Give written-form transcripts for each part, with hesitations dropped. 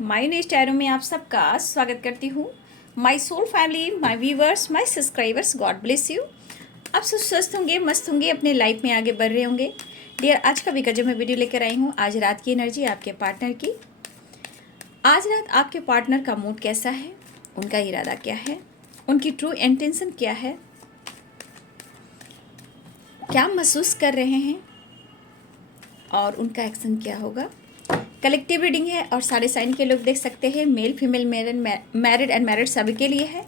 My next arrow में आप सबका स्वागत करती हूँ। My soul family, my viewers, my subscribers, God bless you. आप सब स्वस्थ होंगे, मस्त होंगे, अपने लाइफ में आगे बढ़ रहे होंगे। डियर, आज का भी जो मैं वीडियो लेकर आई हूँ, आज रात की एनर्जी आपके पार्टनर की। आज रात आपके पार्टनर का मूड कैसा है, उनका इरादा क्या है, उनकी ट्रू इंटेंशन क्या है, क्या महसूस कर रहे हैं और उनका एक्शन क्या होगा। कलेक्टिव रीडिंग है और सारे साइन के लोग देख सकते हैं। Male, female, married and married सभी के लिए है।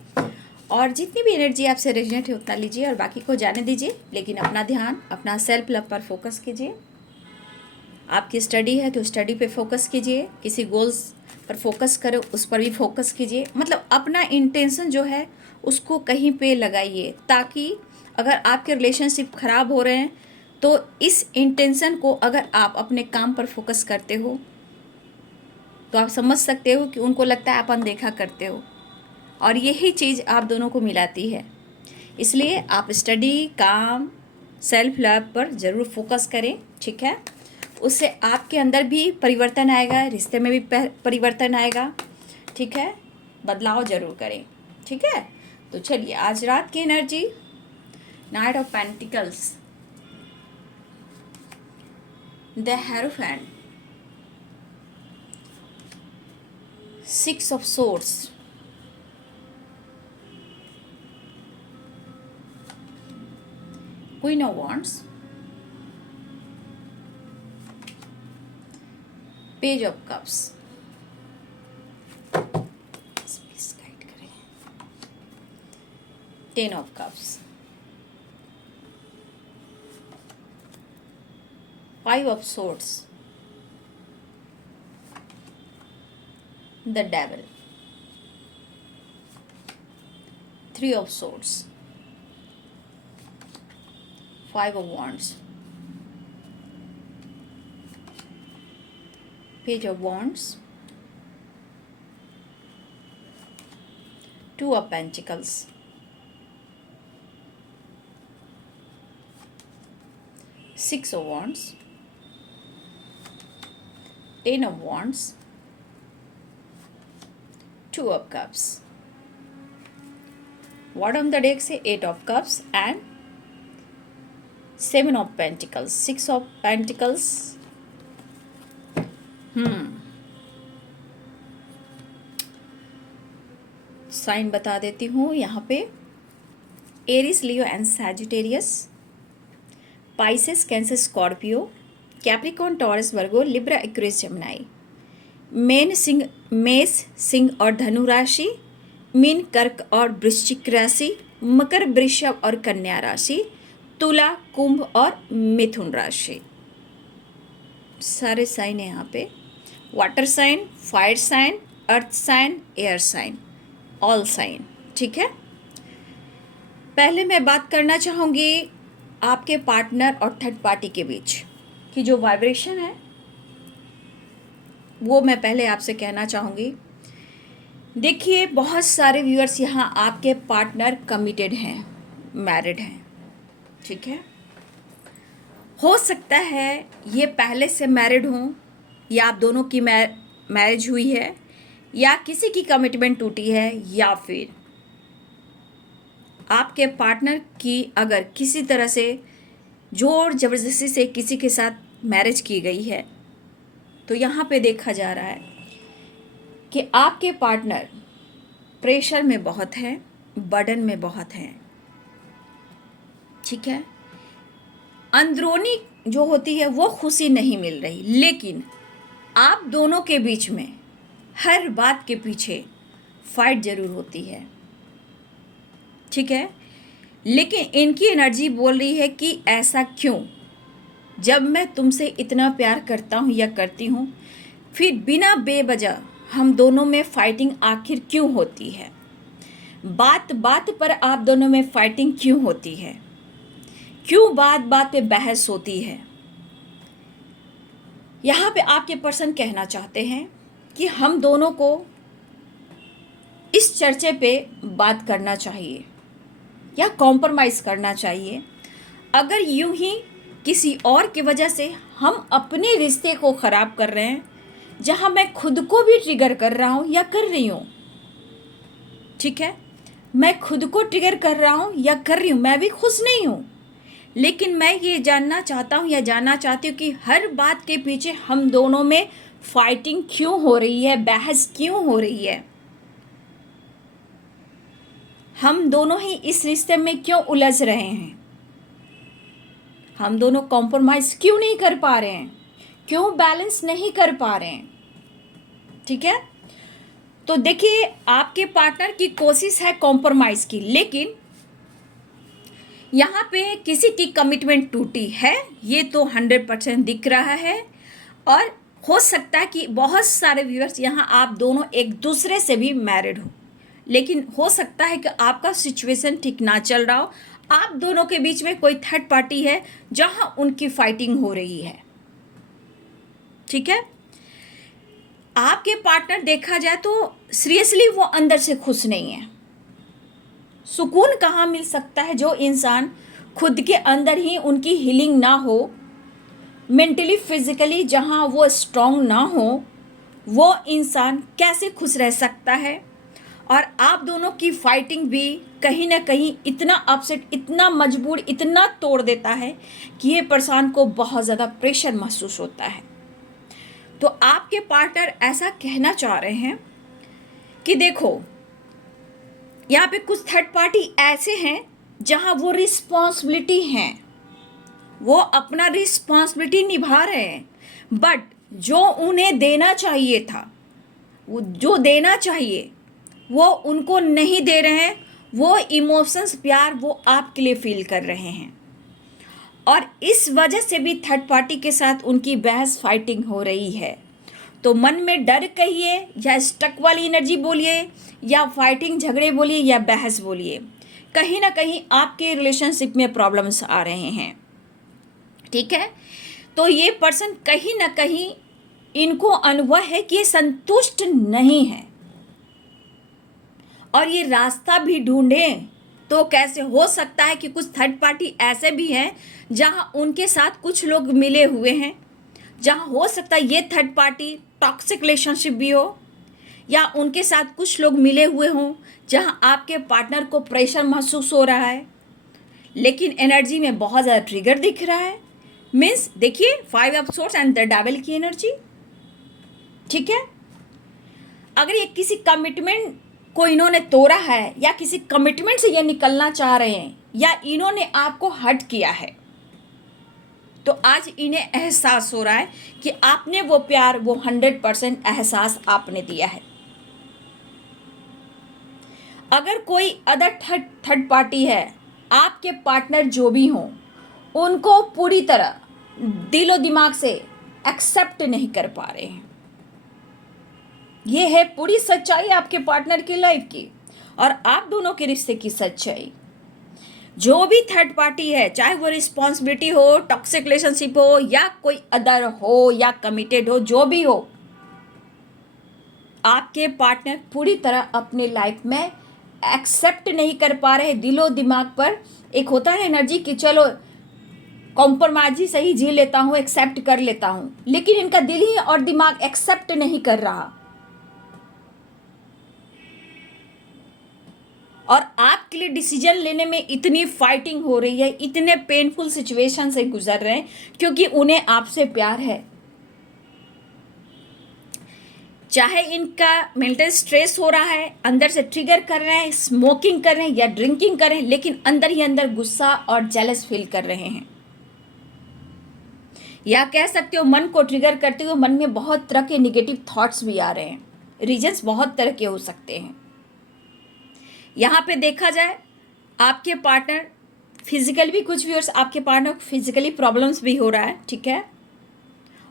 और जितनी भी एनर्जी आपसे रेजोनेट है उतना लीजिए और बाकी को जाने दीजिए, लेकिन अपना ध्यान अपना सेल्फ लव पर फोकस कीजिए। आपकी स्टडी है तो स्टडी पे फोकस कीजिए, किसी गोल्स पर फोकस करो उस पर भी फोकस कीजिए। मतलब अपना इंटेंशन जो है उसको कहीं पे लगाइए, ताकि अगर आपके रिलेशनशिप ख़राब हो रहे हैं तो इस इंटेंशन को अगर आप अपने काम पर फोकस करते हो तो आप समझ सकते हो कि उनको लगता है आप अनदेखा करते हो, और यही चीज़ आप दोनों को मिलाती है। इसलिए आप स्टडी, काम, सेल्फ लव पर ज़रूर फोकस करें, ठीक है। उससे आपके अंदर भी परिवर्तन आएगा, रिश्ते में भी परिवर्तन आएगा, ठीक है। बदलाव ज़रूर करें, ठीक है। तो चलिए, आज रात की energy, night of pentacles, the hierophant, 6 of swords, Queen of Wands, Page of Cups, please guide करें, 10 of Cups, 5 of Swords, the Devil, 3 of Swords, 5 of Wands, Page of Wands, 2 of Pentacles, 6 of Wands, 10 of Wands, 2 of Cups. Bottom of the deck से 8 of Cups and 7 of Pentacles, 6 of Pentacles. Sign बता देती हूँ यहाँ पे। Aries, Leo and Sagittarius, Pisces, Cancer, Scorpio, Capricorn, Taurus, Virgo, Libra, Aquarius, Gemini. Mesh, Singh और धनु राशि, mean, कर्क और वृश्चिक राशि, मकर, वृषभ और कन्या राशि, तुला, कुंभ और मिथुन राशि। सारे साइन है यहाँ पे। Water sign, fire sign, earth sign, air sign, all sign, ठीक है। पहले मैं बात करना चाहूँगी आपके पार्टनर और थर्ड पार्टी के बीच की जो वाइब्रेशन है वो मैं पहले आपसे कहना चाहूँगी। देखिए, बहुत सारे व्यूअर्स यहाँ आपके पार्टनर कमिटेड हैं, मैरिड हैं, ठीक है। हो सकता है ये पहले से मैरिड हों, या आप दोनों की मैरिज हुई है, या किसी की कमिटमेंट टूटी है, या फिर आपके पार्टनर की अगर किसी तरह से जोर ज़बरदस्ती से किसी के साथ मैरिज की गई है, तो यहाँ पे देखा जा रहा है कि आपके पार्टनर प्रेशर में बहुत हैं, बर्डन में बहुत हैं, ठीक है। अंदरूनी जो होती है वो खुशी नहीं मिल रही, लेकिन आप दोनों के बीच में हर बात के पीछे फाइट ज़रूर होती है, ठीक है। लेकिन इनकी एनर्जी बोल रही है कि ऐसा क्यों, जब मैं तुमसे इतना प्यार करता हूँ या करती हूँ, फिर बिना बेवजह हम दोनों में फाइटिंग आखिर क्यों होती है। बात बात पर आप दोनों में फाइटिंग क्यों होती है, क्यों बात बात पे बहस होती है। यहाँ पे आपके पर्सन कहना चाहते हैं कि हम दोनों को इस चर्चे पे बात करना चाहिए या कॉम्प्रोमाइज़ करना चाहिए। अगर यूं ही किसी और की वजह से हम अपने रिश्ते को ख़राब कर रहे हैं, जहाँ मैं खुद को भी ट्रिगर कर रहा हूँ या कर रही हूँ, ठीक है, मैं खुद को ट्रिगर कर रहा हूँ या कर रही हूँ, मैं भी खुश नहीं हूँ। लेकिन मैं ये जानना चाहता हूँ या जानना चाहती हूँ कि हर बात के पीछे हम दोनों में फाइटिंग क्यों हो रही है, बहस क्यों हो रही है, हम दोनों ही इस रिश्ते में क्यों उलझ रहे हैं, हम दोनों कॉम्प्रोमाइज़ क्यों नहीं कर पा रहे हैं, क्यों बैलेंस नहीं कर पा रहे हैं। ठीक है, तो देखिए आपके पार्टनर की कोशिश है कॉम्प्रोमाइज़ की, लेकिन यहाँ पे किसी की कमिटमेंट टूटी है, ये तो 100% दिख रहा है। और हो सकता है कि बहुत सारे व्यूअर्स यहाँ आप दोनों एक दूसरे से भी मैरिड हो, लेकिन हो सकता है कि आपका सिचुएशन ठीक ना चल रहा हो, आप दोनों के बीच में कोई थर्ड पार्टी है जहाँ उनकी फाइटिंग हो रही है। ठीक है, आपके पार्टनर देखा जाए तो सीरियसली वो अंदर से खुश नहीं है। सुकून कहाँ मिल सकता है, जो इंसान खुद के अंदर ही उनकी हीलिंग ना हो, मेंटली फिजिकली जहाँ वो स्ट्रांग ना हो, वो इंसान कैसे खुश रह सकता है। और आप दोनों की फाइटिंग भी कहीं ना कहीं इतना अपसेट, इतना मजबूर, इतना तोड़ देता है कि ये पर्सन को बहुत ज़्यादा प्रेशर महसूस होता है। तो आपके पार्टनर ऐसा कहना चाह रहे हैं कि देखो यहाँ पे कुछ थर्ड पार्टी ऐसे हैं जहाँ वो रिस्पॉन्सिबिलिटी हैं, वो अपना रिस्पॉन्सिबिलिटी निभा रहे हैं, बट जो उन्हें देना चाहिए था, वो जो देना चाहिए वो उनको नहीं दे रहे हैं। वो इमोशंस, प्यार वो आपके लिए फील कर रहे हैं, और इस वजह से भी थर्ड पार्टी के साथ उनकी बहस फाइटिंग हो रही है। तो मन में डर कहिए या स्टक वाली एनर्जी बोलिए या फाइटिंग, झगड़े बोलिए या बहस बोलिए, कहीं ना कहीं आपके रिलेशनशिप में प्रॉब्लम्स आ रहे हैं। ठीक है, तो ये पर्सन कहीं ना कहीं इनको अनुभव है कि ये संतुष्ट नहीं है, और ये रास्ता भी ढूंढें तो कैसे हो सकता है कि कुछ थर्ड पार्टी ऐसे भी हैं जहां उनके साथ कुछ लोग मिले हुए हैं, जहां हो सकता है ये थर्ड पार्टी टॉक्सिक रिलेशनशिप भी हो, या उनके साथ कुछ लोग मिले हुए हों जहां आपके पार्टनर को प्रेशर महसूस हो रहा है, लेकिन एनर्जी में बहुत ज़्यादा ट्रिगर दिख रहा है। मीन्स देखिए 5 of source and the devil की एनर्जी। ठीक है, अगर ये किसी कमिटमेंट को इन्होंने तोड़ा है या किसी कमिटमेंट से ये निकलना चाह रहे हैं या इन्होंने आपको हर्ट किया है, तो आज इन्हें एहसास हो रहा है कि आपने वो प्यार, वो 100% एहसास आपने दिया है। अगर कोई अदर थर्ड पार्टी है, आपके पार्टनर जो भी हों, उनको पूरी तरह दिलो दिमाग से एक्सेप्ट नहीं कर पा रहे हैं। ये है पूरी सच्चाई आपके पार्टनर की लाइफ की और आप दोनों के रिश्ते की सच्चाई। जो भी थर्ड पार्टी है, चाहे वो रिस्पॉन्सिबिलिटी हो, टॉक्सिक रिलेशनशिप हो, या कोई अदर हो या कमिटेड हो, जो भी हो, आपके पार्टनर पूरी तरह अपने लाइफ में एक्सेप्ट नहीं कर पा रहे। दिलो दिमाग पर एक होता है एनर्जी कि चलो कॉम्प्रोमाइज ही सही, जी लेता हूँ, एक्सेप्ट कर लेता हूँ, लेकिन इनका दिल ही और दिमाग एक्सेप्ट नहीं कर रहा। और आपके लिए डिसीजन लेने में इतनी फाइटिंग हो रही है, इतने पेनफुल सिचुएशन से गुजर रहे हैं, क्योंकि उन्हें आपसे प्यार है। चाहे इनका मेंटल स्ट्रेस हो रहा है, अंदर से ट्रिगर कर रहे हैं, स्मोकिंग कर रहे हैं या ड्रिंकिंग कर रहे हैं, लेकिन अंदर ही अंदर गुस्सा और जेलस फील कर रहे हैं, या कह सकते हो मन को ट्रिगर करते हुए मन में बहुत तरह के निगेटिव थॉट्स भी आ रहे हैं। रीजंस बहुत तरह के हो सकते हैं। यहाँ पे देखा जाए आपके पार्टनर फिजिकल भी, कुछ व्यूअर्स आपके पार्टनर फिजिकली प्रॉब्लम्स भी हो रहा है। ठीक है,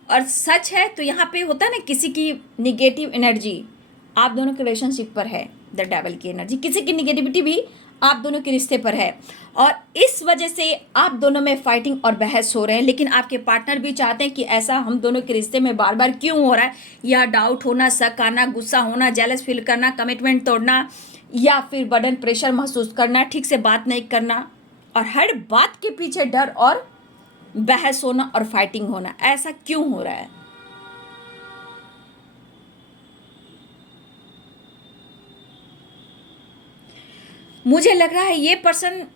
और सच है तो यहाँ पे होता है ना, किसी की निगेटिव एनर्जी आप दोनों के रिलेशनशिप पर है, द डेविल की एनर्जी, किसी की निगेटिविटी भी आप दोनों के रिश्ते पर है, और इस वजह से आप दोनों में फाइटिंग और बहस हो रहे हैं। लेकिन आपके पार्टनर भी चाहते हैं कि ऐसा हम दोनों के रिश्ते में बार बार क्यों हो रहा है, या डाउट होना, शक आना, गुस्सा होना, जेलस फील करना, कमिटमेंट तोड़ना, या फिर बर्डन, प्रेशर महसूस करना, ठीक से बात नहीं करना, और हर बात के पीछे डर और बहस होना और फाइटिंग होना। ऐसा क्यों हो रहा है? मुझे लग रहा है ये पर्सन,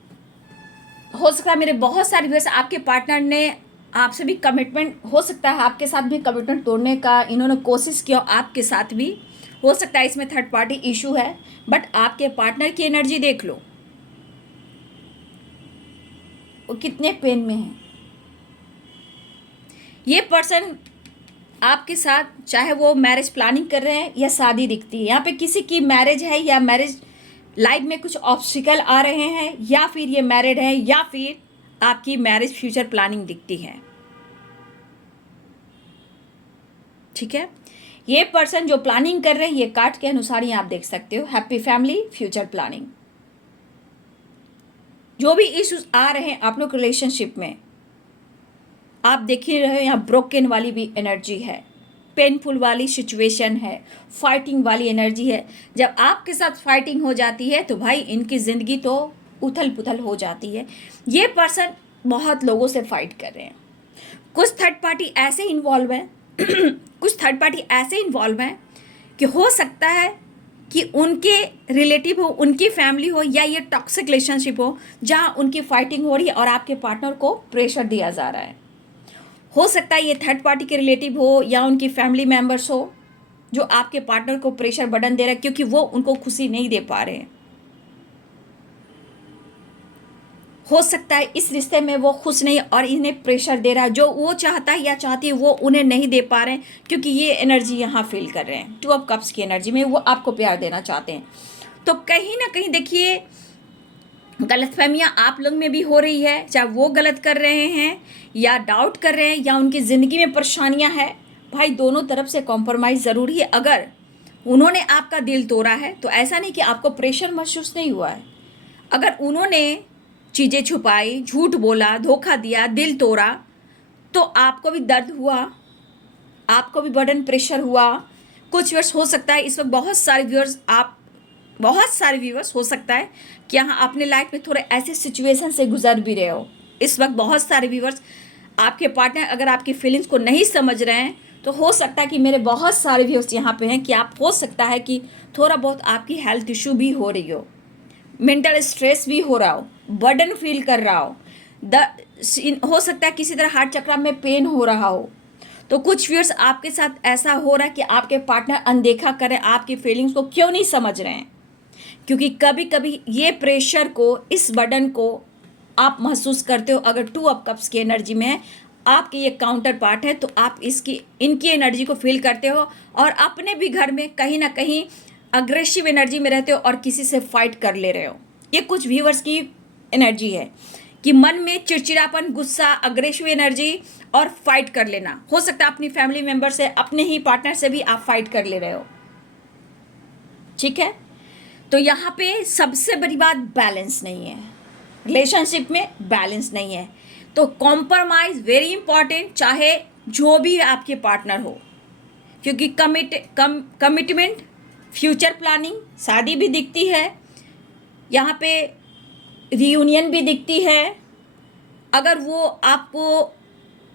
हो सकता है मेरे बहुत सारे व्यूअर्स, आपके पार्टनर ने आपसे भी कमिटमेंट, हो सकता है आपके साथ भी कमिटमेंट तोड़ने का इन्होंने कोशिश किया, आपके साथ भी हो सकता है इसमें थर्ड पार्टी इशू है। बट आपके पार्टनर की एनर्जी देख लो, वो कितने पेन में है। ये पर्सन आपके साथ, चाहे वो मैरिज प्लानिंग कर रहे हैं या शादी दिखती है, यहाँ पे किसी की मैरिज है या मैरिज लाइफ में कुछ ऑब्स्टिकल आ रहे हैं, या फिर ये मैरिड है, या फिर आपकी मैरिज फ्यूचर प्लानिंग दिखती है। ठीक है, ये पर्सन जो प्लानिंग कर रहे हैं, ये कार्ड के अनुसार ही आप देख सकते हो, हैप्पी फैमिली, फ्यूचर प्लानिंग। जो भी इश्यूज आ रहे हैं आप लोग रिलेशनशिप में, आप देख ही रहे हो, यहाँ ब्रोकन वाली भी एनर्जी है, पेनफुल वाली सिचुएशन है, फाइटिंग वाली एनर्जी है। जब आपके साथ फाइटिंग हो जाती है तो भाई इनकी ज़िंदगी तो उथल पुथल हो जाती है। ये पर्सन बहुत लोगों से फाइट कर रहे हैं, कुछ थर्ड पार्टी ऐसे इन्वॉल्व हैं कुछ थर्ड पार्टी ऐसे इन्वॉल्व हैं कि हो सकता है कि उनके रिलेटिव हो, उनकी फैमिली हो, या ये टॉक्सिक रिलेशनशिप हो जहाँ उनकी फाइटिंग हो रही है और आपके पार्टनर को प्रेशर दिया जा रहा है। हो सकता है ये थर्ड पार्टी के रिलेटिव हो या उनकी फैमिली मेम्बर्स हो जो आपके पार्टनर को प्रेशर बर्डन दे रहा है, क्योंकि वो उनको खुशी नहीं दे पा रहे हैं। हो सकता है इस रिश्ते में वो खुश नहीं और इन्हें प्रेशर दे रहा है, जो वो चाहता है या चाहती है वो उन्हें नहीं दे पा रहे हैं, क्योंकि ये एनर्जी यहाँ फील कर रहे हैं। 2 ऑफ कप्स की एनर्जी में वो आपको प्यार देना चाहते हैं। तो कहीं ना कहीं देखिए गलतफहमियाँ आप लोग में भी हो रही है, चाहे वो गलत कर रहे हैं या डाउट कर रहे हैं या उनकी ज़िंदगी में परेशानियाँ हैं। भाई दोनों तरफ से कॉम्प्रोमाइज़ ज़रूरी है। अगर उन्होंने आपका दिल तोड़ा है तो ऐसा नहीं कि आपको प्रेशर महसूस नहीं हुआ है। अगर उन्होंने चीज़ें छुपाई, झूठ बोला, धोखा दिया, दिल तोड़ा, तो आपको भी दर्द हुआ, आपको भी बर्डन प्रेशर हुआ। कुछ व्यूअर्स हो सकता है इस वक्त बहुत सारे व्यूअर्स हो सकता है कि यहाँ अपने लाइफ में थोड़े ऐसे सिचुएशन से गुजर भी रहे हो। इस वक्त बहुत सारे व्यूअर्स, आपके पार्टनर अगर आपकी फीलिंग्स को नहीं समझ रहे हैं तो हो सकता है कि मेरे बहुत सारे व्यूअर्स यहाँ पे हैं कि आप, हो सकता है कि थोड़ा बहुत आपकी हेल्थ इशू भी हो रही हो, मेंटल स्ट्रेस भी हो रहा हो, बर्डन फील कर रहा हो सकता है किसी तरह हार्ट चक्र में पेन हो रहा हो। तो कुछ व्यूअर्स आपके साथ ऐसा हो रहा है कि आपके पार्टनर अनदेखा करें, आपकी फीलिंग्स को क्यों नहीं समझ रहे हैं, क्योंकि कभी कभी ये प्रेशर को, इस बर्डन को आप महसूस करते हो। अगर 2 ऑफ कप्स की एनर्जी में है, आपके ये काउंटर पार्ट है, तो आप इनकी एनर्जी को फील करते हो और अपने भी घर में कहीं ना कहीं अग्रेसिव एनर्जी में रहते हो और किसी से फाइट कर ले रहे हो। ये कुछ व्यूअर्स की एनर्जी है कि मन में चिड़चिड़ापन, गुस्सा, अग्रेसिव एनर्जी और फाइट कर लेना। हो सकता है अपनी फैमिली मेम्बर से, अपने ही पार्टनर से भी आप फाइट कर ले रहे हो। ठीक है, तो यहाँ पे सबसे बड़ी बात बैलेंस नहीं है, रिलेशनशिप में बैलेंस नहीं है। तो कॉम्प्रोमाइज़ वेरी इंपॉर्टेंट, चाहे जो भी आपके पार्टनर हो, क्योंकि कमिटमेंट, फ्यूचर प्लानिंग, शादी भी दिखती है, यहाँ पे रियूनियन भी दिखती है। अगर वो आपको,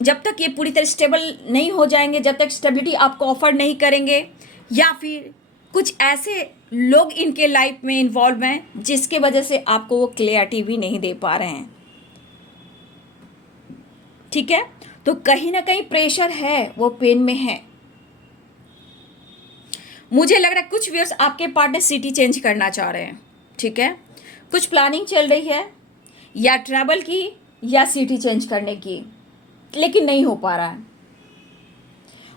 जब तक ये पूरी तरह स्टेबल नहीं हो जाएंगे, जब तक स्टेबिलिटी आपको ऑफर नहीं करेंगे, या फिर कुछ ऐसे लोग इनके लाइफ में इन्वॉल्व हैं जिसके वजह से आपको वो क्लियरिटी भी नहीं दे पा रहे हैं। ठीक है, तो कहीं ना कहीं प्रेशर है, वो पेन में है। मुझे लग रहा है कुछ व्यूअर्स आपके पार्टनर सिटी चेंज करना चाह रहे हैं। ठीक है, कुछ प्लानिंग चल रही है या ट्रैवल की या सिटी चेंज करने की, लेकिन नहीं हो पा रहा है।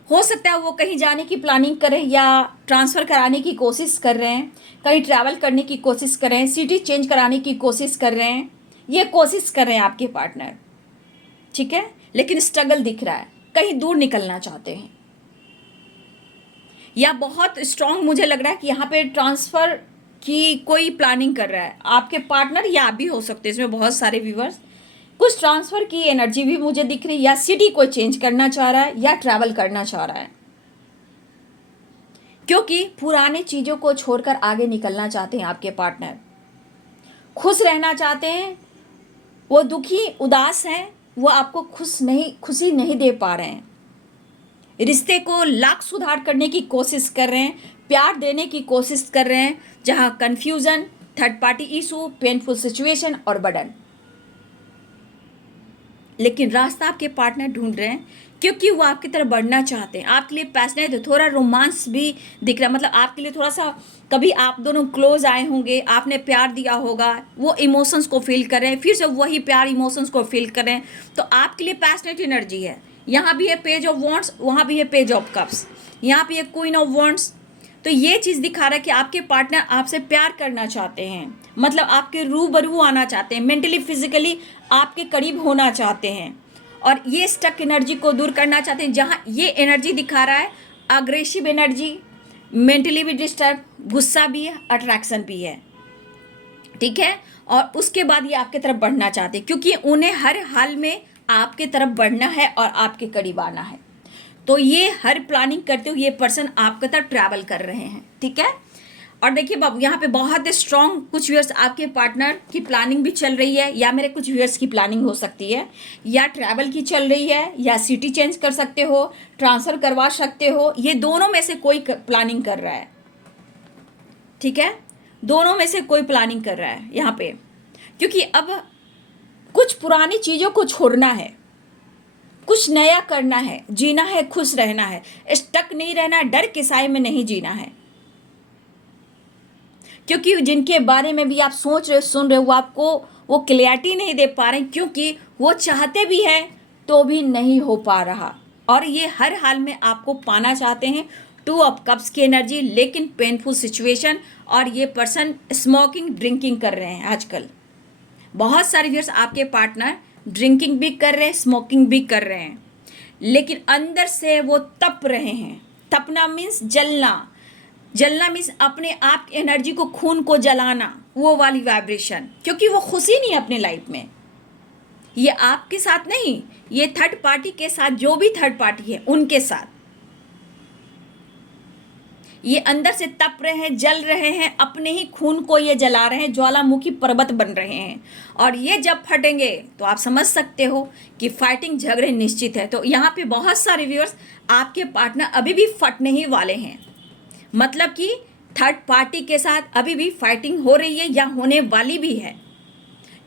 हो सकता है वो कहीं जाने की प्लानिंग करें या ट्रांसफ़र कराने की कोशिश कर रहे हैं, कहीं ट्रैवल करने की कोशिश कर रहे हैं, सिटी चेंज कराने की कोशिश कर रहे हैं, ये कोशिश कर रहे हैं आपके पार्टनर। ठीक है, लेकिन स्ट्रगल दिख रहा है, कहीं दूर निकलना चाहते हैं, या बहुत स्ट्रांग मुझे लग रहा है कि यहाँ पे ट्रांसफ़र की कोई प्लानिंग कर रहा है आपके पार्टनर, या आप भी हो सकते हैं। इसमें बहुत सारे व्यूअर्स, कुछ ट्रांसफ़र की एनर्जी भी मुझे दिख रही है, या सिटी को चेंज करना चाह रहा है या ट्रैवल करना चाह रहा है, क्योंकि पुराने चीज़ों को छोड़कर आगे निकलना चाहते हैं आपके पार्टनर, खुश रहना चाहते हैं। वो दुखी, उदास हैं, वो आपको खुशी नहीं दे पा रहे हैं। रिश्ते को लाख सुधार करने की कोशिश कर रहे हैं, प्यार देने की कोशिश कर रहे हैं, जहाँ confusion, third party issue, painful situation और बर्डन। लेकिन रास्ता आपके पार्टनर ढूंढ रहे हैं क्योंकि वो आपकी तरफ बढ़ना चाहते हैं, आपके लिए पैशनेट है, थोड़ा रोमांस भी दिख रहा है, मतलब आपके लिए थोड़ा सा कभी आप दोनों क्लोज आए होंगे, आपने प्यार दिया होगा, वो इमोशंस को फील कर रहे हैं, फिर से वही प्यार इमोशंस को फील कर रहे हैं, तो आपके लिए पैशनेट एनर्जी है। यहाँ भी है पेज ऑफ वॉन्ट्स, वहाँ भी है पेज ऑफ कप्स, यहाँ भी है क्वीन ऑफ वॉन्ट्स। तो ये चीज़ दिखा रहा है कि आपके पार्टनर आपसे प्यार करना चाहते हैं, मतलब आपके रूबरू आना चाहते हैं, मेंटली फिजिकली आपके करीब होना चाहते हैं, और ये स्टक एनर्जी को दूर करना चाहते हैं। जहाँ ये एनर्जी दिखा रहा है अग्रेसिव एनर्जी, मेंटली भी डिस्टर्ब, गुस्सा भी है, अट्रैक्शन भी है, ठीक है। और उसके बाद ये आपके तरफ बढ़ना चाहते हैं क्योंकि उन्हें हर हाल में आपके तरफ बढ़ना है और आपके करीब आना है। तो ये हर प्लानिंग करते हुए ये पर्सन आपके तरफ ट्रैवल कर रहे हैं, ठीक है। और देखिए बाबू, यहाँ पे बहुत स्ट्रॉन्ग कुछ व्यूअर्स आपके पार्टनर की प्लानिंग भी चल रही है, या मेरे कुछ व्यूअर्स की प्लानिंग हो सकती है, या ट्रैवल की चल रही है, या सिटी चेंज कर सकते हो, ट्रांसफ़र करवा सकते हो, ये दोनों में से कोई प्लानिंग कर रहा है, ठीक है। दोनों में से कोई प्लानिंग कर रहा है यहाँ पे, क्योंकि अब कुछ पुरानी चीज़ों को छोड़ना है, कुछ नया करना है, जीना है, खुश रहना है, स्टक नहीं रहना, डर के साए में नहीं जीना है। क्योंकि जिनके बारे में भी आप सोच रहे हो, सुन रहे हो, वो आपको वो क्लैरिटी नहीं दे पा रहे, क्योंकि वो चाहते भी हैं तो भी नहीं हो पा रहा, और ये हर हाल में आपको पाना चाहते हैं। 2 ऑफ कप्स की एनर्जी, लेकिन पेनफुल सिचुएशन, और ये पर्सन स्मोकिंग ड्रिंकिंग कर रहे हैं आजकल। बहुत सारे व्यूअर्स आपके पार्टनर ड्रिंकिंग भी कर रहे हैं, स्मोकिंग भी कर रहे हैं, लेकिन अंदर से वो तप रहे हैं। तपना मीन्स जलना, जलना मीन्स अपने आप की एनर्जी को, खून को जलाना, वो वाली वाइब्रेशन, क्योंकि वो खुशी नहीं है अपने लाइफ में। ये आपके साथ नहीं, ये थर्ड पार्टी के साथ, जो भी थर्ड पार्टी है उनके साथ ये अंदर से तप रहे हैं, जल रहे हैं, अपने ही खून को ये जला रहे हैं, ज्वालामुखी पर्वत बन रहे हैं। और ये जब फटेंगे तो आप समझ सकते हो कि फाइटिंग, झगड़े निश्चित है। तो यहाँ पे बहुत सारे व्यूअर्स आपके पार्टनर अभी भी फटने ही वाले हैं, मतलब कि थर्ड पार्टी के साथ अभी भी फाइटिंग हो रही है या होने वाली भी है,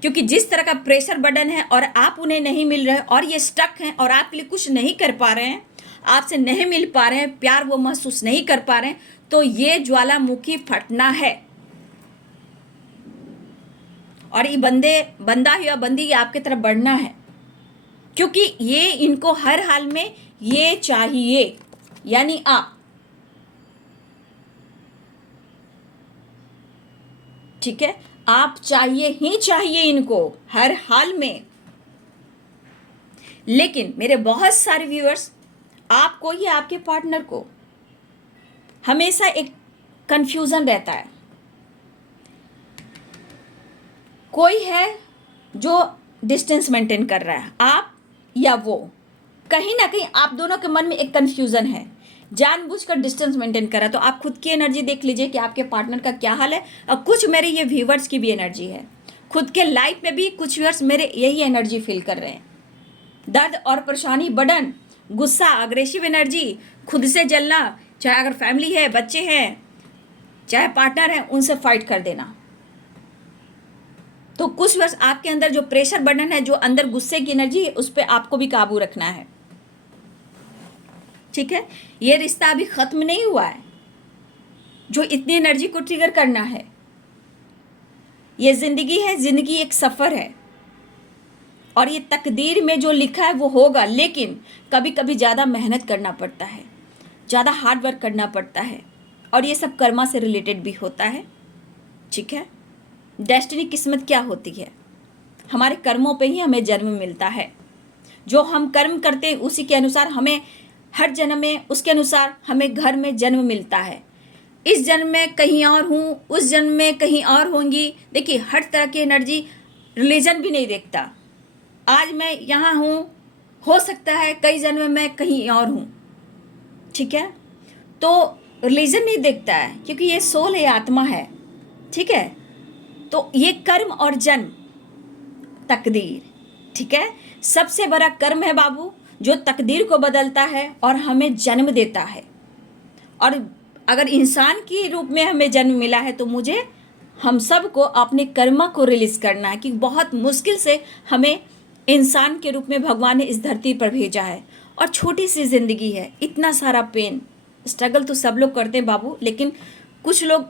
क्योंकि जिस तरह का प्रेशर बर्डन है और आप उन्हें नहीं मिल रहे और ये स्टक हैं और आपके लिए कुछ नहीं कर पा रहे हैं, आपसे नहीं मिल पा रहे हैं, प्यार वो महसूस नहीं कर पा रहे हैं, तो ये ज्वालामुखी फटना है। और ये बंदा या बंदी आपकी तरफ बढ़ना है, क्योंकि ये इनको हर हाल में ये चाहिए, यानी आप, ठीक है, आप चाहिए ही चाहिए इनको हर हाल में। लेकिन मेरे बहुत सारे व्यूअर्स, आपको या आपके पार्टनर को हमेशा एक कंफ्यूजन रहता है। कोई है जो डिस्टेंस मेंटेन कर रहा है, आप या वो, कहीं ना कहीं आप दोनों के मन में एक कंफ्यूजन है, जानबूझकर डिस्टेंस मेंटेन कर रहा है। तो आप खुद की एनर्जी देख लीजिए कि आपके पार्टनर का क्या हाल है, और कुछ मेरे ये व्यूअर्स की भी एनर्जी है, खुद के लाइफ में भी कुछ व्यूअर्स मेरे यही एनर्जी फील कर रहे हैं। दर्द और परेशानी, बर्डन, गुस्सा, अग्रेसिव एनर्जी, खुद से जलना, चाहे अगर फैमिली है, बच्चे हैं, चाहे पार्टनर है, उनसे फाइट कर देना। तो कुछ वर्ष आपके अंदर जो प्रेशर बर्डन है, जो अंदर गुस्से की एनर्जी है, उस पर आपको भी काबू रखना है, ठीक है। ये रिश्ता अभी खत्म नहीं हुआ है जो इतनी एनर्जी को ट्रिगर करना है। ये जिंदगी है, जिंदगी एक सफर है, और ये तकदीर में जो लिखा है वो होगा, लेकिन कभी कभी ज़्यादा मेहनत करना पड़ता है, ज़्यादा हार्ड वर्क करना पड़ता है, और ये सब कर्मा से रिलेटेड भी होता है, ठीक है। डेस्टिनी, किस्मत क्या होती है, हमारे कर्मों पे ही हमें जन्म मिलता है। जो हम कर्म करते हैं उसी के अनुसार हमें हर जन्म में, उसके अनुसार हमें घर में जन्म मिलता है। इस जन्म में कहीं और हूँ, उस जन्म में कहीं और होंगी। देखिए, हर तरह की एनर्जी रिलीजन भी नहीं देखता। आज मैं यहाँ हूँ, हो सकता है कई जन्म में मैं कहीं और हूँ, ठीक है। तो रिलीजन नहीं देखता है, क्योंकि ये सोल है, आत्मा है, ठीक है। तो ये कर्म और जन्म, तकदीर, ठीक है। सबसे बड़ा कर्म है बाबू, जो तकदीर को बदलता है और हमें जन्म देता है। और अगर इंसान के रूप में हमें जन्म मिला है, तो मुझे हम सब को अपने कर्मा को रिलीज करना है कि बहुत मुश्किल से हमें इंसान के रूप में भगवान ने इस धरती पर भेजा है और छोटी सी जिंदगी है, इतना सारा पेन स्ट्रगल तो सब लोग करते हैं बाबू, लेकिन कुछ लोग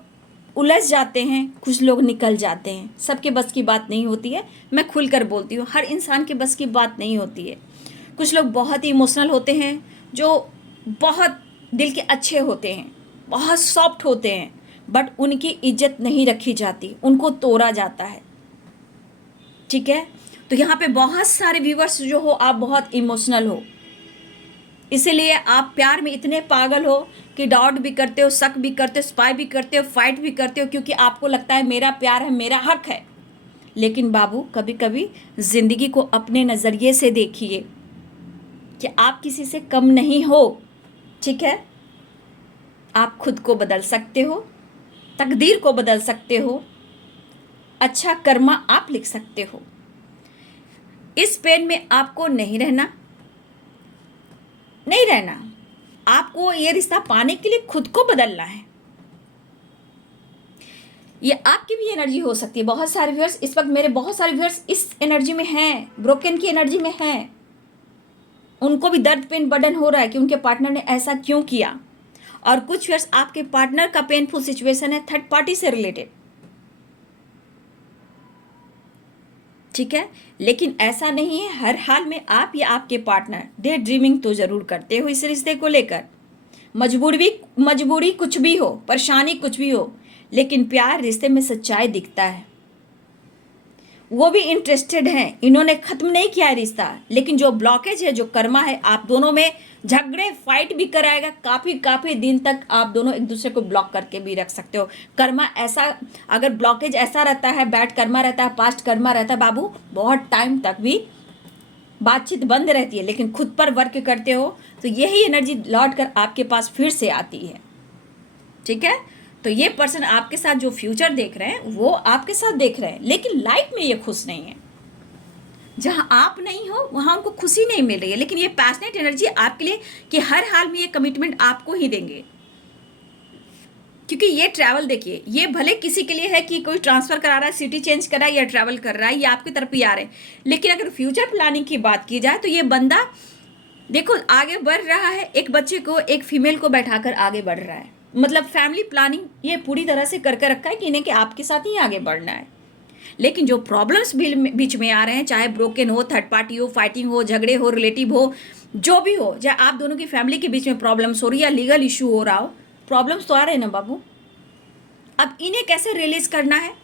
उलझ जाते हैं, कुछ लोग निकल जाते हैं। सबके बस की बात नहीं होती है, मैं खुलकर बोलती हूँ, हर इंसान के बस की बात नहीं होती है। कुछ लोग बहुत ही इमोशनल होते हैं, जो बहुत दिल के अच्छे होते हैं, बहुत सॉफ्ट होते हैं, बट उनकी इज्जत नहीं रखी जाती, उनको तोड़ा जाता है। ठीक है, तो यहाँ पे बहुत सारे व्यूवर्स जो हो, आप बहुत इमोशनल हो, इसीलिए आप प्यार में इतने पागल हो कि डाउट भी करते हो, शक भी करते हो, स्पाई भी करते हो, फाइट भी करते हो, क्योंकि आपको लगता है मेरा प्यार है, मेरा हक है। लेकिन बाबू, कभी कभी जिंदगी को अपने नज़रिए से देखिए कि आप किसी से कम नहीं हो। ठीक है, आप खुद को बदल सकते हो, तकदीर को बदल सकते हो, अच्छा कर्मा आप लिख सकते हो। इस पेन में आपको नहीं रहना, नहीं रहना। आपको ये रिश्ता पाने के लिए खुद को बदलना है। ये आपकी भी एनर्जी हो सकती है। बहुत सारे व्यूअर्स इस वक्त, मेरे बहुत सारे व्यूअर्स इस एनर्जी में हैं, ब्रोकन की एनर्जी में हैं। उनको भी दर्द पेन बर्डन हो रहा है कि उनके पार्टनर ने ऐसा क्यों किया। और कुछ व्यूअर्स, आपके पार्टनर का पेनफुल सिचुएशन है थर्ड पार्टी से रिलेटेड। ठीक है, लेकिन ऐसा नहीं है, हर हाल में आप या आपके पार्टनर डे ड्रीमिंग तो जरूर करते हो इस रिश्ते को लेकर। मजबूरी कुछ भी हो, परेशानी कुछ भी हो, लेकिन प्यार रिश्ते में सच्चाई दिखता है। वो भी इंटरेस्टेड हैं, इन्होंने खत्म नहीं किया है रिश्ता, लेकिन जो ब्लॉकेज है, जो कर्मा है, आप दोनों में झगड़े फाइट भी कराएगा। काफ़ी दिन तक आप दोनों एक दूसरे को ब्लॉक करके भी रख सकते हो। कर्मा ऐसा, अगर ब्लॉकेज ऐसा रहता है, बैड कर्मा रहता है, पास्ट कर्मा रहता है बाबू, बहुत टाइम तक भी बातचीत बंद रहती है। लेकिन खुद पर वर्क करते हो तो यही एनर्जी लौट कर आपके पास फिर से आती है। ठीक है, तो ये पर्सन आपके साथ जो फ्यूचर देख रहे हैं वो आपके साथ देख रहे हैं, लेकिन लाइफ में ये खुश नहीं है। जहां आप नहीं हो वहां उनको खुशी नहीं मिल रही है। लेकिन ये पैशनेट एनर्जी आपके लिए कि हर हाल में ये कमिटमेंट आपको ही देंगे, क्योंकि ये ट्रैवल देखिए, ये भले किसी के लिए है कि कोई ट्रांसफर करा रहा है, सिटी चेंज कर रहा है या ट्रैवल कर रहा है, ये आपकी तरफ ही आ रहे हैं। लेकिन अगर फ्यूचर प्लानिंग की बात की जाए तो ये बंदा देखो आगे बढ़ रहा है, एक बच्चे को, एक फीमेल को बैठाकर आगे बढ़ रहा है। मतलब फैमिली प्लानिंग ये पूरी तरह से करके रखा है कि इन्हें कि आपके साथ ही आगे बढ़ना है। लेकिन जो प्रॉब्लम्स बीच में आ रहे हैं, चाहे ब्रोकन हो, थर्ड पार्टी हो, फाइटिंग हो, झगड़े हो, रिलेटिव हो, जो भी हो, चाहे आप दोनों की फैमिली के बीच में प्रॉब्लम्स हो रही है या लीगल इशू हो रहा हो, प्रॉब्लम्स तो आ रहे हैं ना बाबू। अब इन्हें कैसे रिलीज करना है?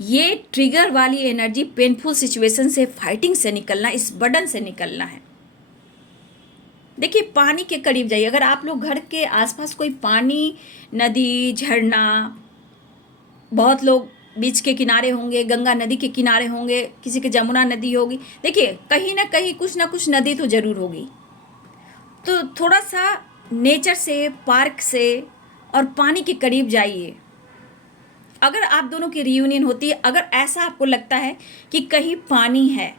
ये ट्रिगर वाली एनर्जी, पेनफुल सिचुएशन से, फाइटिंग से निकलना, इस बर्डन से निकलना है। देखिए, पानी के करीब जाइए। अगर आप लोग घर के आसपास कोई पानी, नदी, झरना, बहुत लोग बीच के किनारे होंगे, गंगा नदी के किनारे होंगे, किसी के जमुना नदी होगी, देखिए कहीं ना कहीं कुछ ना कुछ नदी तो ज़रूर होगी। तो थोड़ा सा नेचर से, पार्क से और पानी के करीब जाइए। अगर आप दोनों की रियूनियन होती है, अगर ऐसा आपको लगता है कि कहीं पानी है,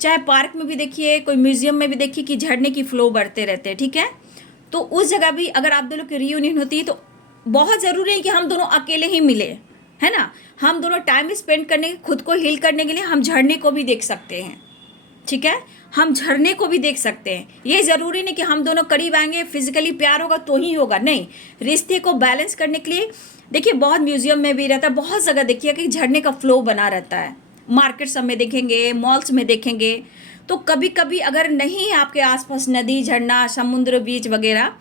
चाहे पार्क में भी देखिए, कोई म्यूजियम में भी देखिए कि झरने की फ्लो बढ़ते रहते हैं, ठीक है, तो उस जगह भी अगर आप दोनों की रियूनियन होती है तो बहुत ज़रूरी है कि हम दोनों अकेले ही मिले, है ना। हम दोनों टाइम स्पेंड करने, खुद को हील करने के लिए हम झरने को भी देख सकते हैं। ठीक है, हम झरने को भी देख सकते हैं। ये ज़रूरी नहीं कि हम दोनों करीब आएंगे, फिजिकली प्यार होगा तो ही होगा, नहीं। रिश्ते को बैलेंस करने के लिए देखिए, बहुत म्यूजियम में भी रहता है, बहुत जगह देखिए कि झरने का फ्लो बना रहता है। मार्केट सब में देखेंगे, मॉल्स में देखेंगे। तो कभी कभी अगर नहीं है आपके आसपास नदी, झरना, समुद्र, बीच वगैरह,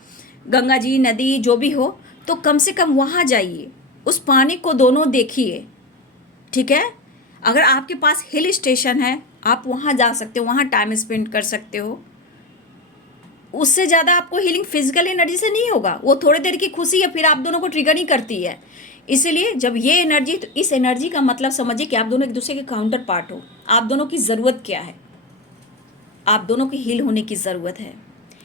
गंगा जी, नदी जो भी हो, तो कम से कम वहाँ जाइए, उस पानी को दोनों देखिए। ठीक है, अगर आपके पास हिल स्टेशन है, आप वहाँ जा सकते हो, वहाँ टाइम स्पेंड कर सकते हो। उससे ज़्यादा आपको हीलिंग फिजिकल एनर्जी से नहीं होगा, वो थोड़ी देर की खुशी है, फिर आप दोनों को ट्रिगर नहीं करती है। इसीलिए जब ये एनर्जी, तो इस एनर्जी का मतलब समझिए कि आप दोनों एक दूसरे के काउंटर पार्ट हो। आप दोनों की ज़रूरत क्या है? आप दोनों की हील होने की ज़रूरत है।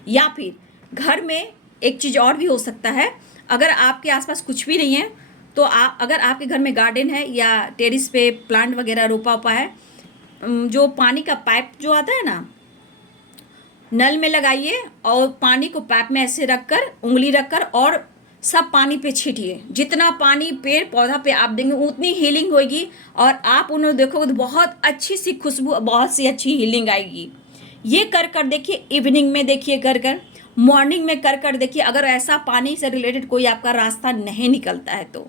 या फिर घर में एक चीज़ और भी हो सकता है, अगर आपके आसपास कुछ भी नहीं है तो अगर आपके घर में गार्डन है या टेरिस पे प्लांट वगैरह रोपा हुआ है, जो पानी का पाइप जो आता है ना, नल में लगाइए और पानी को पाइप में ऐसे रखकर, उंगली रखकर और सब पानी पे छीटिए। जितना पानी पेड़ पौधा पे आप देंगे उतनी हीलिंग होगी, और आप उन्हें देखोगे तो बहुत अच्छी सी खुशबू, बहुत सी अच्छी हीलिंग आएगी। ये कर कर देखिए, इवनिंग में देखिए कर कर, मॉर्निंग में कर कर देखिए, अगर ऐसा पानी से रिलेटेड कोई आपका रास्ता नहीं निकलता है तो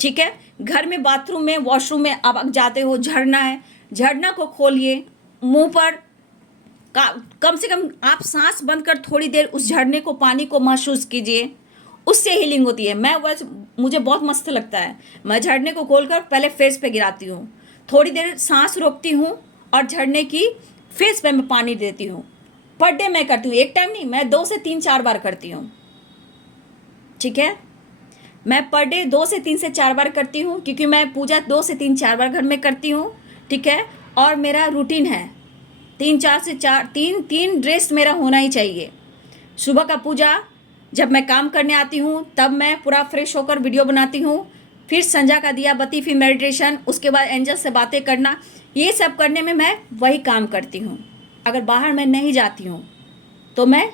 ठीक है। घर में, बाथरूम में, वॉशरूम में आप जाते हो, झरना है, झरना को खोलिए, मुंह पर कम से कम आप सांस बंद कर थोड़ी देर उस झरने को, पानी को महसूस कीजिए, उससे हीलिंग होती है। मैं बस, मुझे बहुत मस्त लगता है, मैं झरने को खोलकर पहले फेस पे गिराती हूँ, थोड़ी देर सांस रोकती हूँ और झरने की फेस पे मैं पानी देती हूँ। पर डे मैं करती हूँ, एक टाइम नहीं, मैं 2 से 3-4 बार करती हूँ, ठीक है। मैं पर डे 2 से 3 से 4 बार करती हूँ, क्योंकि मैं पूजा 2 से 3-4 बार घर में करती हूँ, ठीक है। और मेरा रूटीन है 3-4 से 4, 3 ड्रेस मेरा होना ही चाहिए। सुबह का पूजा, जब मैं काम करने आती हूँ तब मैं पूरा फ्रेश होकर वीडियो बनाती हूँ, फिर संध्या का दिया बत्ती, फिर मेडिटेशन, उसके बाद एंजल से बातें करना, ये सब करने में मैं वही काम करती हूँ। अगर बाहर मैं नहीं जाती हूँ तो मैं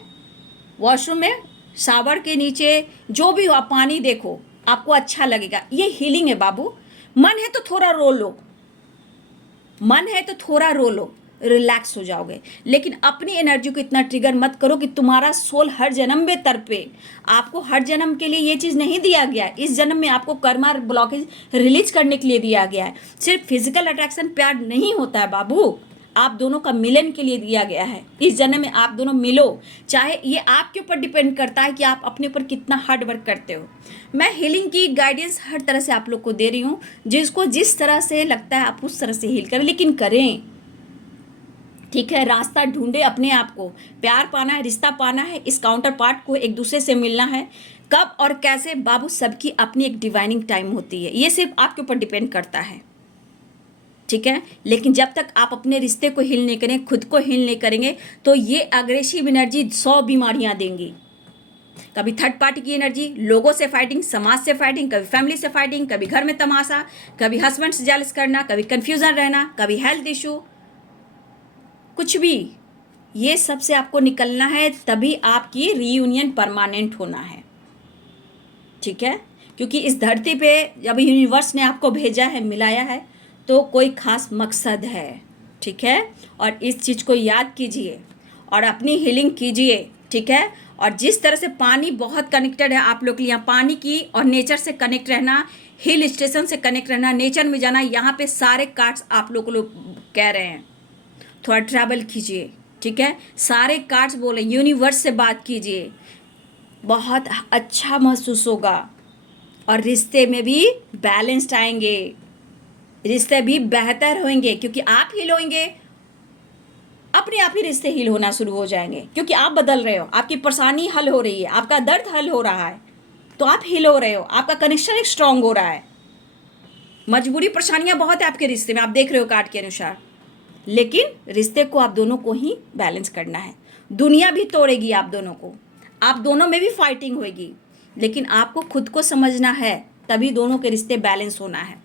वॉशरूम में, शावर के नीचे, जो भी हो आप पानी देखो, आपको अच्छा लगेगा। ये हीलिंग है बाबू। मन है तो थोड़ा रो लो, मन है तो थोड़ा रो लो, रिलैक्स हो जाओगे, लेकिन अपनी एनर्जी को इतना ट्रिगर मत करो कि तुम्हारा सोल हर जन्म में तड़पे। आपको हर जन्म के लिए ये चीज़ नहीं दिया गया है, इस जन्म में आपको कर्मा ब्लॉकेज रिलीज करने के लिए दिया गया है। सिर्फ फिजिकल अट्रैक्शन प्यार नहीं होता है बाबू, आप दोनों का मिलन के लिए दिया गया है। इस जन्म में आप दोनों मिलो, चाहे ये आपके ऊपर डिपेंड करता है कि आप अपने ऊपर कितना हार्ड वर्क करते हो। मैं हीलिंग की गाइडेंस हर तरह से आप लोग को दे रही हूँ, जिसको जिस तरह से लगता है आप उस तरह से हील करें, लेकिन करें, ठीक है। रास्ता ढूंढे अपने आप को, प्यार पाना है, रिश्ता पाना है, इस काउंटर पार्ट को एक दूसरे से मिलना है। कब और कैसे बाबू, सबकी अपनी एक डिवाइनिंग टाइम होती है, ये सिर्फ आपके ऊपर डिपेंड करता है, ठीक है। लेकिन जब तक आप अपने रिश्ते को हील नहीं करें, खुद को हील नहीं करेंगे, तो ये अग्रेसिव एनर्जी 100 बीमारियां देंगी। कभी थर्ड पार्टी की एनर्जी, लोगों से फाइटिंग, समाज से फाइटिंग, कभी फैमिली से फाइटिंग, कभी घर में तमाशा, कभी हस्बैंड से जेलस करना, कभी कंफ्यूजन रहना, कभी हेल्थ इशू, कुछ भी, ये सब से आपको निकलना है, तभी आपकी रीयूनियन परमानेंट होना है, ठीक है। क्योंकि इस धरती पे जब यूनिवर्स ने आपको भेजा है, मिलाया है, तो कोई खास मकसद है, ठीक है। और इस चीज़ को याद कीजिए और अपनी हीलिंग कीजिए, ठीक है। और जिस तरह से पानी बहुत कनेक्टेड है आप लोग के लिए, यहाँ पानी की और नेचर से कनेक्ट रहना, हिल स्टेशन से कनेक्ट रहना, नेचर में जाना, यहाँ पे सारे कार्ड्स आप लोग कह रहे हैं, थोड़ा ट्रैवल कीजिए, ठीक है। सारे कार्ड्स बोले, यूनिवर्स से बात कीजिए, बहुत अच्छा महसूस होगा, और रिश्ते में भी बैलेंस्ड आएंगे, रिश्ते भी बेहतर होंगे, क्योंकि आप हील होंगे, अपने आप ही रिश्ते हील होना शुरू हो जाएंगे, क्योंकि आप बदल रहे हो, आपकी परेशानी हल हो रही है, आपका दर्द हल हो रहा है, तो आप हील हो रहे हो, आपका कनेक्शन एक स्ट्रांग हो रहा है। मजबूरी, परेशानियां बहुत है आपके रिश्ते में, आप देख रहे हो कार्ड के अनुसार, लेकिन रिश्ते को आप दोनों को ही बैलेंस करना है। दुनिया भी तोड़ेगी आप दोनों को, आप दोनों में भी फाइटिंग होगी, लेकिन आपको खुद को समझना है, तभी दोनों के रिश्ते बैलेंस होना है।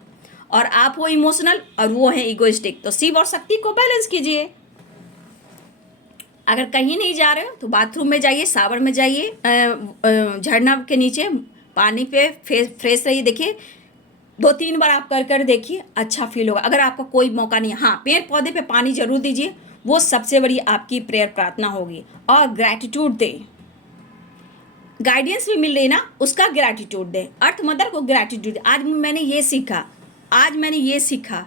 और आप हो इमोशनल और वो है इगोइस्टिक, तो शिव और शक्ति को बैलेंस कीजिए। अगर कहीं नहीं जा रहे हो तो बाथरूम में जाइए, शावर में जाइए, झरना के नीचे पानी पे फ्रेश रहिए, देखिए 2-3 बार आप कर कर देखिए, अच्छा फील होगा। अगर आपका कोई मौका नहीं है, हाँ, पेड़ पौधे पे पानी जरूर दीजिए, वो सबसे बड़ी आपकी प्रेयर प्रार्थना होगी। और ग्रैटिट्यूड दें, गाइडेंस भी मिल रही ना, उसका ग्रैटिट्यूड दें, अर्थ मदर को ग्रैटिट्यूड। आज मैंने ये सीखा, आज मैंने ये सीखा,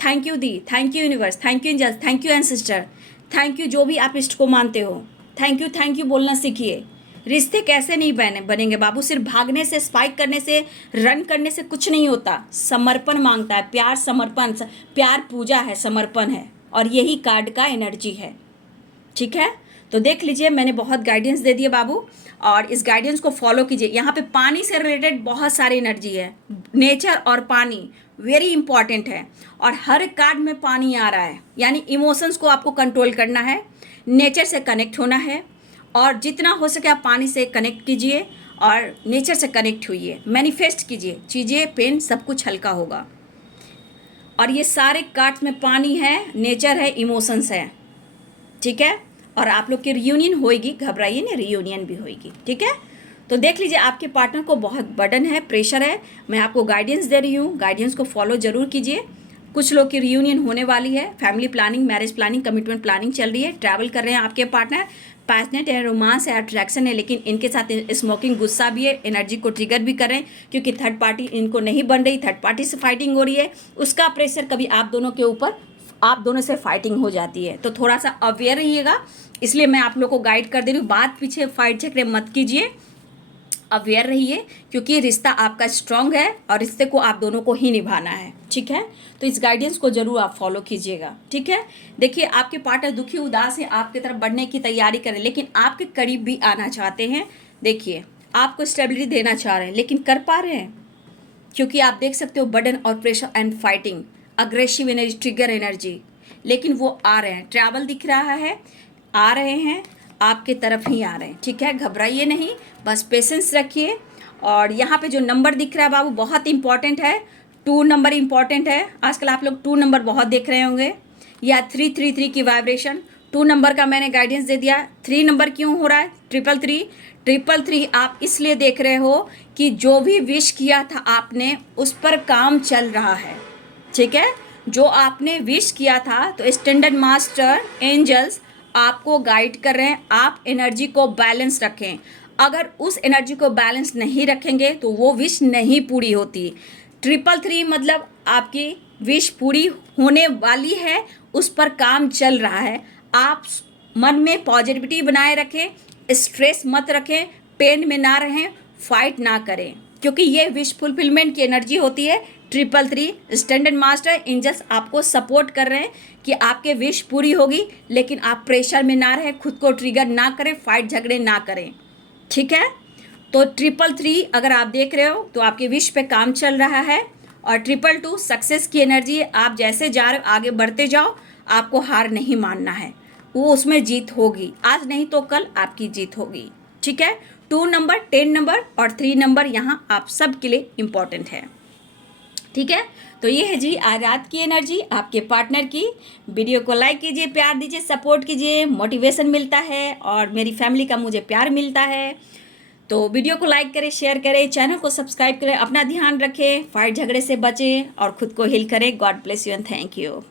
थैंक यू दी, thank you universe, thank you angels, thank you ancestor, thank you जो भी आप इष्ट को मानते हो, थैंक यू बोलना सीखिए। रिश्ते कैसे नहीं बनेंगे बाबू, सिर्फ भागने से, स्पाइक करने से, रन करने से कुछ नहीं होता। समर्पण मांगता है, प्यार समर्पण, प्यार पूजा है, समर्पण है, और यही कार्ड का एनर्जी है, ठीक है। तो देख लीजिए, मैंने बहुत गाइडेंस दे दिए बाबू, और इस गाइडेंस को फॉलो कीजिए। यहाँ पे पानी से रिलेटेड बहुत सारी एनर्जी है, नेचर और पानी वेरी इंपॉर्टेंट है, और हर कार्ड में पानी आ रहा है, यानी इमोशंस को आपको कंट्रोल करना है, नेचर से कनेक्ट होना है, और जितना हो सके आप पानी से कनेक्ट कीजिए और नेचर से कनेक्ट होइए, मैनिफेस्ट कीजिए, चीज़ें पेन सब कुछ हल्का होगा। और ये सारे कार्ड्स में पानी है, नेचर है, इमोशंस है, ठीक है। और आप लोग की रियूनियन होएगी, घबराइए नहीं, रियूनियन भी होएगी, ठीक है। तो देख लीजिए आपके पार्टनर को बहुत बर्डन है, प्रेशर है। मैं आपको गाइडेंस दे रही हूँ, गाइडेंस को फॉलो जरूर कीजिए। कुछ लोग की रियूनियन होने वाली है, family planning, marriage planning, commitment planning चल रही है, ट्रैवल कर रहे हैं आपके पार्टनर, पैशनेट है, रोमांस है, अट्रैक्शन है, लेकिन इनके साथ स्मोकिंग, गुस्सा भी है, एनर्जी को ट्रिगर भी कर रहे हैं क्योंकि थर्ड पार्टी इनको नहीं बन रही, थर्ड पार्टी से फाइटिंग हो रही है, उसका प्रेशर कभी आप दोनों के ऊपर, आप दोनों से फाइटिंग हो जाती है। तो थोड़ा सा अवेयर रहिएगा, इसलिए मैं आप लोग को गाइड कर दे रही हूँ। बात पीछे फाइट झगड़े मत कीजिए, अवेयर रहिए, क्योंकि रिश्ता आपका स्ट्रांग है और रिश्ते को आप दोनों को ही निभाना है, ठीक है। तो इस गाइडेंस को जरूर आप फॉलो कीजिएगा, ठीक है। देखिए आपके पार्टनर दुखी उदास है, आपकी तरफ बढ़ने की तैयारी करें, लेकिन आपके करीब भी आना चाहते हैं। देखिए आपको स्टेबिलिटी देना चाह रहे हैं, लेकिन कर पा रहे हैं? क्योंकि आप देख सकते हो बर्डन और pressure and fighting, aggressive energy, trigger energy, लेकिन वो आ रहे हैं। ट्रैवल दिख रहा है, आ रहे हैं, आपके तरफ ही आ रहे हैं, ठीक है। घबराइए नहीं, बस पेशेंस रखिए। और यहाँ पे जो नंबर दिख रहा है बाबू बहुत इंपॉर्टेंट है, 2 नंबर इंपॉर्टेंट है। आजकल आप लोग 2 नंबर बहुत देख रहे होंगे, या 333 की वाइब्रेशन। 2 नंबर का मैंने गाइडेंस दे दिया। 3 नंबर क्यों हो रहा है? 333 आप इसलिए देख रहे हो कि जो भी विश किया था आपने, उस पर काम चल रहा है, ठीक है। जो आपने विश किया था, तो स्टैंडर्ड मास्टर एंजल्स आपको गाइड कर रहे हैं, आप एनर्जी को बैलेंस रखें। अगर उस एनर्जी को बैलेंस नहीं रखेंगे तो वो विश नहीं पूरी होती। 333 मतलब आपकी विश पूरी होने वाली है, उस पर काम चल रहा है। आप मन में पॉजिटिविटी बनाए रखें, स्ट्रेस मत रखें, पेन में ना रहें, फाइट ना करें, क्योंकि ये विश फुलफिलमेंट की एनर्जी होती है। 333 स्टैंडर्ड मास्टर एंजल्स आपको सपोर्ट कर रहे हैं कि आपके विश पूरी होगी, लेकिन आप प्रेशर में ना रहें, खुद को ट्रिगर ना करें, फाइट झगड़े ना करें, ठीक है। तो 333 अगर आप देख रहे हो तो आपके विश पे काम चल रहा है। और 222 सक्सेस की एनर्जी, आप जैसे जा रहे हो आगे बढ़ते जाओ, आपको हार नहीं मानना है, वो उसमें जीत होगी, आज नहीं तो कल आपकी जीत होगी, ठीक है। 2 नंबर, 10 नंबर और 3 नंबर यहाँ आप सब के लिए इम्पोर्टेंट है, ठीक है। तो ये है जी आज रात की एनर्जी आपके पार्टनर की। वीडियो को लाइक कीजिए, प्यार दीजिए, सपोर्ट कीजिए, मोटिवेशन मिलता है और मेरी फैमिली का मुझे प्यार मिलता है। तो वीडियो को लाइक करें, शेयर करें, चैनल को सब्सक्राइब करें, अपना ध्यान रखें, फाइट झगड़े से बचें और खुद को हील करें। God bless you and thank you.